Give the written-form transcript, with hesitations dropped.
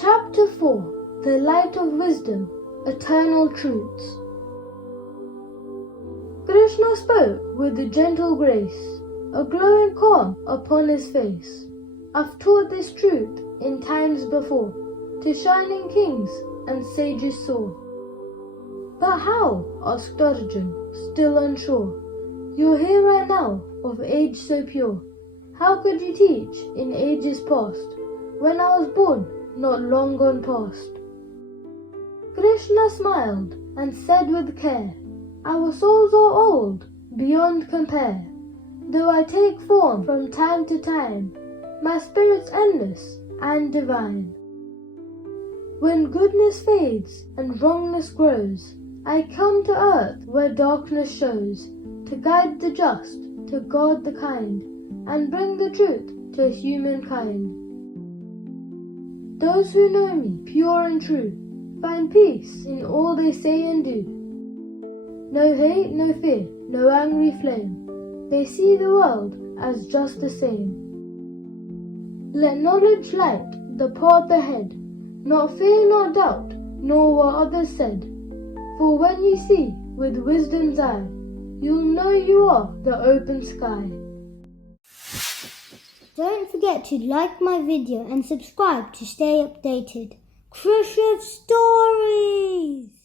Chapter 4 The Light of Wisdom, Eternal Truths. Krishna spoke with a gentle grace, a glowing calm upon his face. I've taught this truth in times before, to shining kings and sages saw. But how? Asked Arjuna, still unsure. You're here right now, of age so pure. How could you teach in ages past, when I was born, not long gone past? Krishna smiled and said with care, our souls are old, beyond compare. Though I take form from time to time, my spirit's endless and divine. When goodness fades and wrongness grows, I come to earth where darkness shows, to guide the just, to guard the kind, and bring the truth to humankind. Those who know me pure and true find peace in all they say and do. No hate, no fear, no angry flame, they see the world as just the same. Let knowledge light the path ahead, not fear nor doubt, nor what others said. For when you see with wisdom's eye, you'll know you are the open sky. Don't forget to like my video and subscribe to stay updated. Krishna Stories!